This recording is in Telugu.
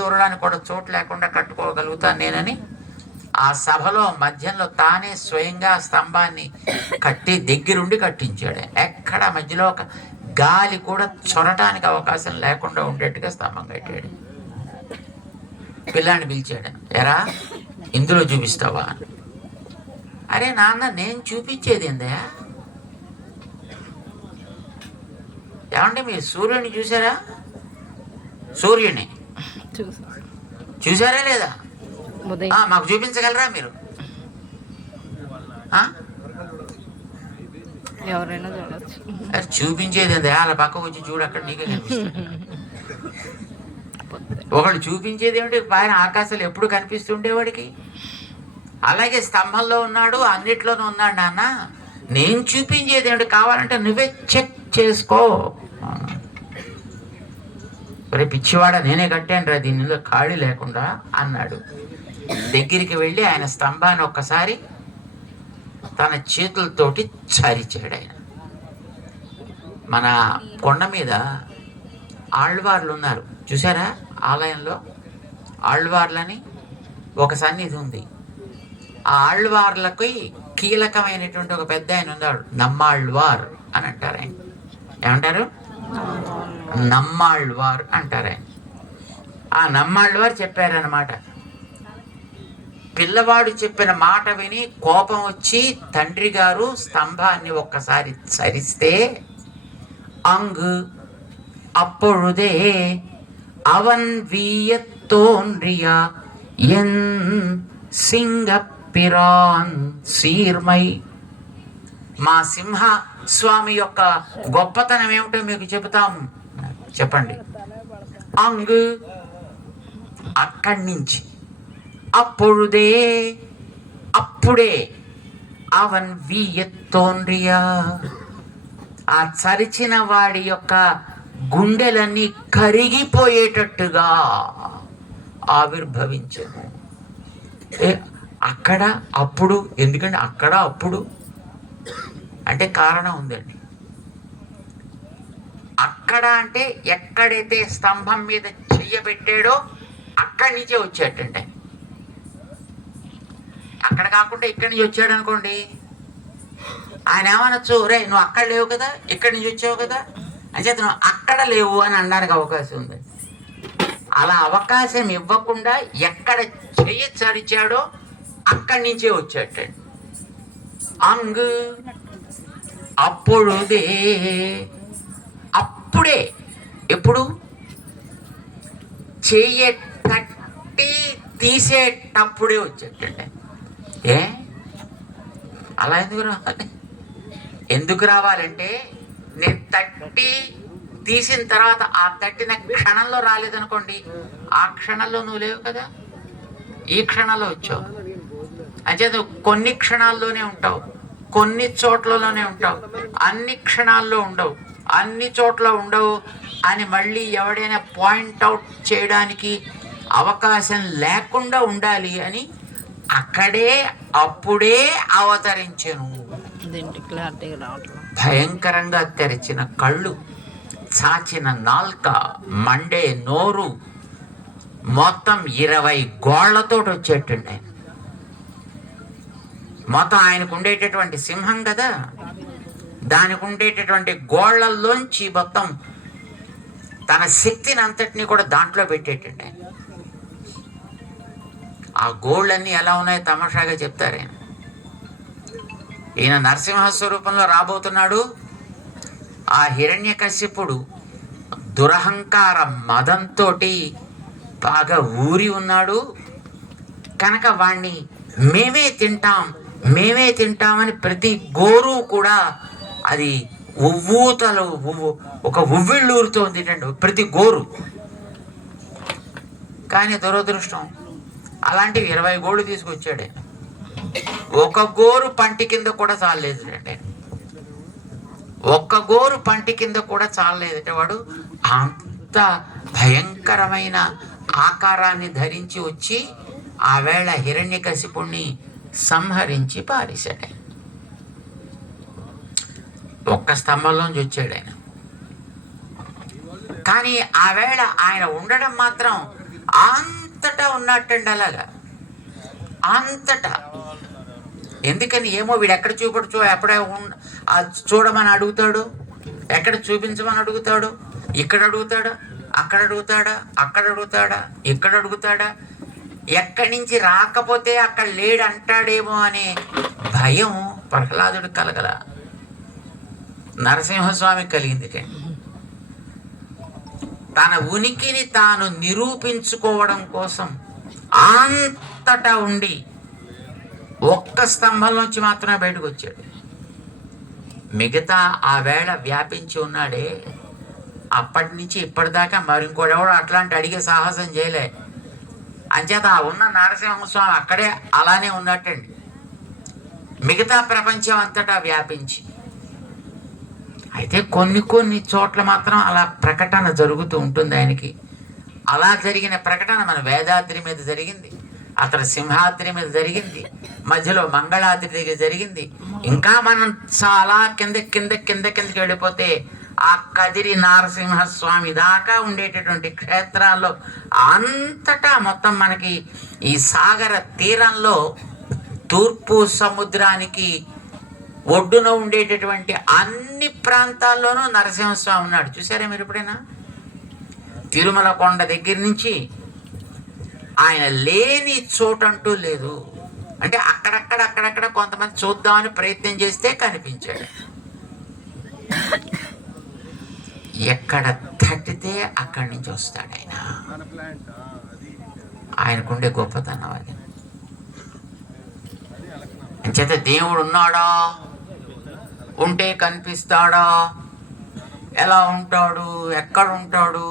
దూరడానికి కూడా చోటు లేకుండా కట్టుకోగలుగుతాను నేనని ఆ సభలో మధ్యంలో తానే స్వయంగా స్తంభాన్ని కట్టి దగ్గరుండి కట్టించాడు. ఎక్కడ మధ్యలో ఒక గాలి కూడా చొరటానికి అవకాశం లేకుండా ఉండేట్టుగా స్తంభం కట్టాడు. పిల్లాన్ని పిలిచాడు, ఎరా ఇందులో చూపిస్తావా? అరే నాన్న, నేను చూపించేది ఏందా? ఏమంటే మీరు సూర్యుడిని చూసారా? సూర్యుని చూసారా లేదా? మాకు చూపించగలరా మీరు? ఎవరైనా చూడొచ్చు. చూపించేది ఏందా? అలా పక్కకు వచ్చి చూడు, అక్కడ నీకే కనిపిస్తుంది. ఒకళ్ళు చూపించేది ఏమిటి? పైన ఆకాశాలు ఎప్పుడు కనిపిస్తుండేవాడికి. అలాగే స్తంభంలో ఉన్నాడు, అన్నిట్లోనూ ఉన్నాడు. నాన్న, నేను చూపించేది ఏమిటి? కావాలంటే నువ్వే చెక్ చేసుకో. ఒరే పిచ్చివాడ, నేనే కట్టాను రా దీనిలో ఖాళీ లేకుండా అన్నాడు. దగ్గరికి వెళ్ళి ఆయన స్తంభాన్ని ఒక్కసారి తన చేతులతోటి చరిచాడు. ఆయన మన కొండ మీద ఆళ్వార్లు ఉన్నారు చూసారా? ఆలయంలో ఆళ్వార్లని ఒక సన్నిధి ఉంది. ఆ ఆళ్వార్లకి కీలకమైనటువంటి ఒక పెద్ద ఆయన ఉన్నాడు, నమ్మాళ్వార్ అని అంటారు. ఆయన ఏమంటారు? నమ్మాళ్వార్ అంటారు. ఆయన ఆ నమ్మాళ్వార్ చెప్పారనమాట. పిల్లవాడు చెప్పిన మాట విని కోపం వచ్చి తండ్రి గారు స్తంభాన్ని ఒక్కసారి చరిస్తే అంగు అప్పుడుదే అవన్ వీయత్తోన్రియా ఎన్ సింగపిరాన్ సీర్మై. మా సింహ స్వామి యొక్క గొప్పతనం ఏమిటో మీకు చెబుతాము, చెప్పండి. అంగు అక్కడి నుంచి, అప్పుడుదే అప్పుడే, అవన్ వీయత్తోన్రియా ఆ చరిచిన వాడి యొక్క గుండెలన్నీ కరిగిపోయేటట్టుగా ఆవిర్భవించను. అక్కడ అప్పుడు, ఎందుకంటే అక్కడ అప్పుడు అంటే కారణం ఉందండి. అక్కడ అంటే ఎక్కడైతే స్తంభం మీద చెయ్యబెట్టాడో అక్కడి నుంచే వచ్చేటంటే. అక్కడ కాకుండా ఇక్కడి నుంచి వచ్చాడు అనుకోండి, ఆయన ఏమనొచ్చు, రే నువ్వు అక్కడ లేవు కదా, ఇక్కడి నుంచి వచ్చావు కదా, అంచేత నువ్వు అక్కడ లేవు అని అనడానికి అవకాశం ఉంది. అలా అవకాశం ఇవ్వకుండా ఎక్కడ చెయ్యి చరిచాడో అక్కడి నుంచే వచ్చేటండి. అంగు అప్పుడుదే అప్పుడే, ఎప్పుడు? చెయ్యి తట్టి తీసేటప్పుడే వచ్చేటండి. ఏ అలా ఎందుకు రావాలి? ఎందుకు రావాలంటే నేను తట్టి తీసిన తర్వాత ఆ తట్టిన క్షణంలో రాలేదనుకోండి, ఆ క్షణంలో నువ్వు లేవు కదా, ఈ క్షణంలో వచ్చావు. అంటే నువ్వు కొన్ని క్షణాల్లోనే ఉంటావు, కొన్ని చోట్లలోనే ఉంటావు, అన్ని క్షణాల్లో ఉండవు, అన్ని చోట్ల ఉండవు అని మళ్ళీ ఎవడైనా పాయింట్అవుట్ చేయడానికి అవకాశం లేకుండా ఉండాలి అని అక్కడే అప్పుడే అవతరించెను. భయంకరంగా తెరిచిన కళ్ళు, చాచిన నాల్క, మండే నోరు, మొత్తం 20 గోళ్లతో వచ్చేటండి. ఆయన మొత్తం ఆయనకు ఉండేటటువంటి సింహం కదా, దానికి ఉండేటటువంటి గోళ్లల్లోంచి మొత్తం తన శక్తిని అంతటినీ కూడా దాంట్లో పెట్టేటండి. ఆయన ఆ గోళ్ళన్నీ ఎలా ఉన్నాయో తమాషాగా చెప్తారు. ఈయన నరసింహస్వరూపంలో రాబోతున్నాడు. ఆ హిరణ్యకశ్యపుడు దురహంకార మదంతో బాగా ఊరి ఉన్నాడు కనుక వాణ్ణి మేమే తింటామని ప్రతి గోరు కూడా అది ఉవ్వూతలు ఒక ఉవ్విళ్ళు ఊరుతోంది ప్రతి గోరు. కానీ దురదృష్టం, అలాంటివి 20 గోళ్ళు తీసుకొచ్చాడు. ఒక గోరు పంటి కింద కూడా చాలలేదు అంటే, ఒక్క గోరు పంటి కింద కూడా చాలలేదంటే వాడు అంత భయంకరమైన ఆకారాన్ని ధరించి వచ్చి ఆ వేళ హిరణ్యకశిపుణ్ణి సంహరించి పారేశాడు. ఒక్క స్తంభంలోంచి వచ్చాడు ఆయన. కానీ ఆ వేళ ఆయన ఉండడం మాత్రం అంతటా ఉన్నట్టండి. అలాగా అంతటా. ఎందుకని ఏమో వీడు ఎక్కడ చూపడుచో ఎప్పుడే చూడమని అడుగుతాడు, ఎక్కడ చూపించమని అడుగుతాడు, ఇక్కడ అడుగుతాడా, అక్కడ అడుగుతాడా, అక్కడ అడుగుతాడా, ఇక్కడ అడుగుతాడా, ఎక్కడి నుంచి రాకపోతే అక్కడ లేడు అంటాడేమో అనే భయం ప్రహ్లాదుడికి కలగల, నరసింహస్వామికి కలిగింది. తన ఉనికిని తాను నిరూపించుకోవడం కోసం అంతటా ఉండి ఒక్క స్తంభంలోంచి మాత్రమే బయటకు వచ్చాడు. మిగతా ఆ వేళ వ్యాపించి ఉన్నాడే, అప్పటి నుంచి ఇప్పటిదాకా మరి ఇంకోడెవడో అట్లాంటి అడిగే సాహసం చేయలే. అంచేత ఆ ఉన్న నరసింహస్వామి అక్కడే అలానే ఉన్నట్టండి. మిగతా ప్రపంచం అంతటా వ్యాపించి, అయితే కొన్ని కొన్ని చోట్ల మాత్రం అలా ప్రకటన జరుగుతూ ఉంటుంది ఆయనకి. అలా జరిగిన ప్రకటన మన వేదాద్రి మీద జరిగింది, అతను సింహాద్రి మీద జరిగింది, మధ్యలో మంగళాద్రి దగ్గర జరిగింది. ఇంకా మనం చాలా కిందకి వెళ్ళిపోతే ఆ కదిరి నరసింహస్వామి దాకా ఉండేటటువంటి క్షేత్రాల్లో అంతటా మొత్తం మనకి ఈ సాగర తీరంలో తూర్పు సముద్రానికి ఒడ్డున ఉండేటటువంటి అన్ని ప్రాంతాల్లోనూ నరసింహస్వామి ఉన్నాడు. చూసారా మీరు ఎప్పుడైనా? తిరుమల కొండ దగ్గర నుంచి ఆయన లేని చోటంటూ లేదు. అంటే అక్కడక్కడ కొంతమంది చూద్దామని ప్రయత్నం చేస్తే కనిపించాడు. ఎక్కడ తట్టితే అక్కడి నుంచి వస్తాడు ఆయన. ఆయనకుండే గొప్పతనం అది. అంచేత దేవుడు ఉన్నాడా, ఉంటే కనిపిస్తాడా, ఎలా ఉంటాడు, ఎక్కడ ఉంటాడు,